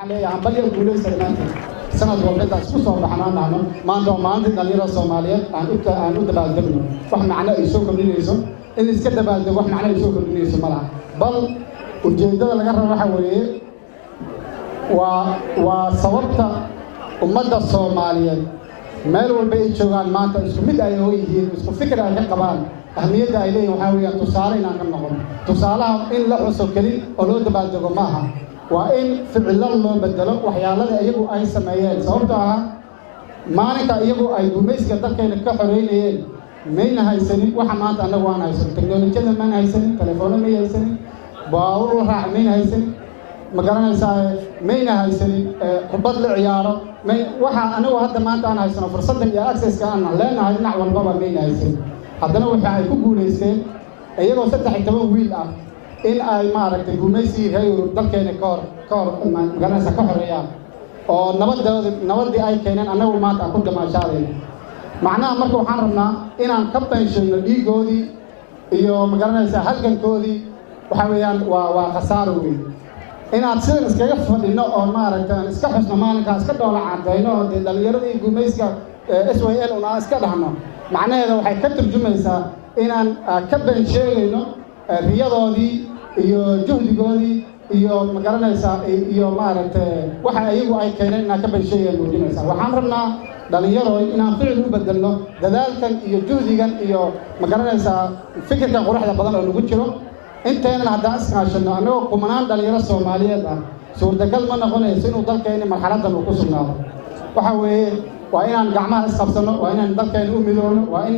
عم بلي أقول سلمانتي سنة والبيت أسبوع بحنا نحن ما عندهم دليل الصومالية عن أود بالدبنا وإحنا معنا يسوق من يسوق إن إسكت بالدب وإحنا معنا يسوق من يسوق ملا بل والجيدة اللي قرر حواليه وصورت أمد الصومالية مال والبيت شغال ما أنت إسكت مد أيوه إسكت فكرة أجل قبال أهمية أيليه وحاولي تصارين عن النقل تصارها إن لا سكري أولود بالدب معها وإن فعل الله بدله وحيالله أيجو أي سمايات صورتها ما نك أيجو أي بميس قدر كين كحرين مين هاي سنة وحمات أنا وانا هاي سنة تكنولوجيا من هاي سنة تلفون مين هاي سنة باور راح مين هاي سنة مقارنة ساي مين هاي سنة قبض العيارة مين أنا وهذا ما أنا هاي سنة فرصة يا أكسس كأن لأن هاي نعوى البابا مين هاي سنة هذا لو حي كقول إسكين أيجو ستة حتى ويل إن أي معركة الجميسي هي ردك كأنه كار مقارنة سكحرية أو نود أي كأنه أنا وما تأكل جماعة شادي معناه مركو حرمنا إن أن كبتن شيء دي جودي يو مقارنة سهل كان كودي وحويان وخساروي إن أتصير إسكيف إنه أو معركة إسكحسنا ما نكاس كدولة عادة إنه دليردي جميسي SYL ونا إسكدهنا معناه إذا وحي كتر جميسا إن أن كبتن شيء إنه رياضي iyo juhdigoodii iyo magaranaysa iyo maaragtay waxa ayagu ay keeneen inaan ka basheeyay muujinaysa waxaan rabnaa dhalinyaro inaan ficil u bedelno dadaalkan iyo juhdigan iyo magaranaysa fikirkan quruxda badan oo lagu jiro inteena hadda iskaashano anagoo kumanaan dhalinyaro Soomaaliyeed ah suurtagal ma noqonayso inuu dalkeena marxaladan uu ku sugnaado waxa weeye waa inaan gacmaha isqabsano waa inaan dalkeena u midoono waa in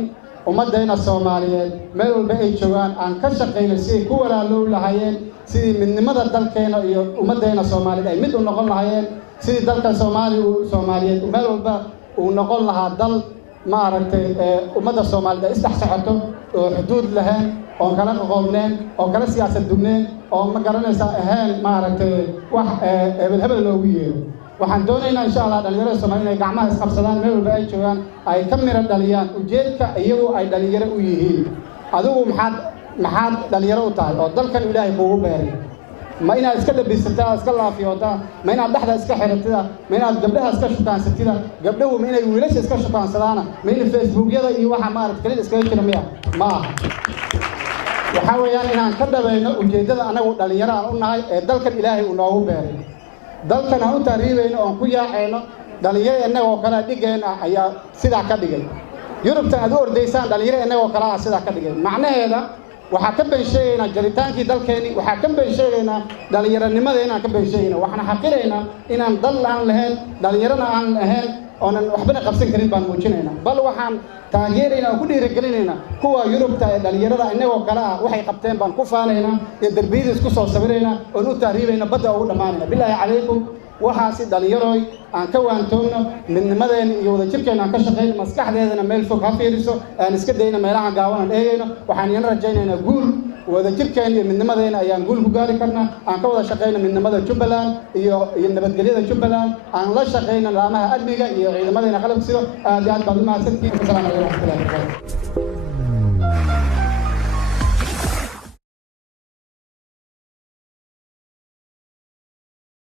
ummadayna Soomaaliyeed meel walba ay joogaan aan ka shaqeyno si ku walaalow lahaayeen sidii midnimada dalkeena iyo ummadayna Soomaaliyeed ay mid u noqon lahaayeen sidii dalka Soomaaliyeed meel walba uu noqon lahaa dal ma aragtay ummadda Soomaaliyeed isdhex socoto oo xuduud lahayn oo kala qoqobneen oo kala siyaasad dugneen oo ma garanaysa ahaan ma aragtay wax hebel loogu yeero waxaan doonaynaa insha Allah dhalinyarada Soomaaliyeed inay gacmaha isqabsadaan meel walba ay joogaan ay ka mira dhaliyaan ujeedka iyagu ay dhalinyaro u yihiin adigu maxaad dhalinyaro u tahay oo dalkan Ilaahay kuugu beeray ma inaad iska dhabisataa iska laafiyootaa ma inaad dhaxda iska xirataa ma inaad gabdhaha iska shukaansatida gabdhuhu ma inay wiilasha iska shukaansadaana ma in Facebook-yada iyo waxa ma aragtay kaliya iska jira ma waxa weeyaan inaan ka dhabayno ujeedada anagu dhalinyaro aan u nahay ee dalkan Ilaahay uu noogu beeray dalkan aan u taariibayno oo ku yaacayno dhalinyaro annagoo kala dhigeen ayaa sidaa ka dhigay Yurubta aad u ordaysaan dhalinyaro annagoo kala sidaa ka dhigay macnaheeda waxa ka beesheeyna jaritaankii dalkeeni waxa ka beesheeyna dhalinyaranimadeena ka beesheeyna waxna xaqiiqeena inaan dal aan lahayn dhalinyarana aan ahayn oonan waxba qabsan karin baan muujinayna bal waxaan taageerayna ku dhiirigelinayna kuwa Yurubta ee dhalinyarada annagoo kala waxay qabteen baan ku faanayna ee darbiyada isku soo sawirayna oo u taariibayna badda ugu dhamaanayna billahi calaykum waxaasi dhalinyaro aan ka waantoogno midnimadeena iyo wada jirkeena aan ka shaqeyno maskaxdeedana meel fog ha fiiriso aan iska dayna meelaha gaaban aan eegayno waxaan idin rajaynaynaa guul wada jirkeena iyo midnimadeena ayaan guul ku gaari karnaa aan ka wada shaqeyno midnimada Jubbaland iyo nabadgelyada Jubbaland aan la shaqeyno laamaha amniga iyo ciidamadeena qalabka sida aad baad u mahadsantihiin. Assalaamu calaykum.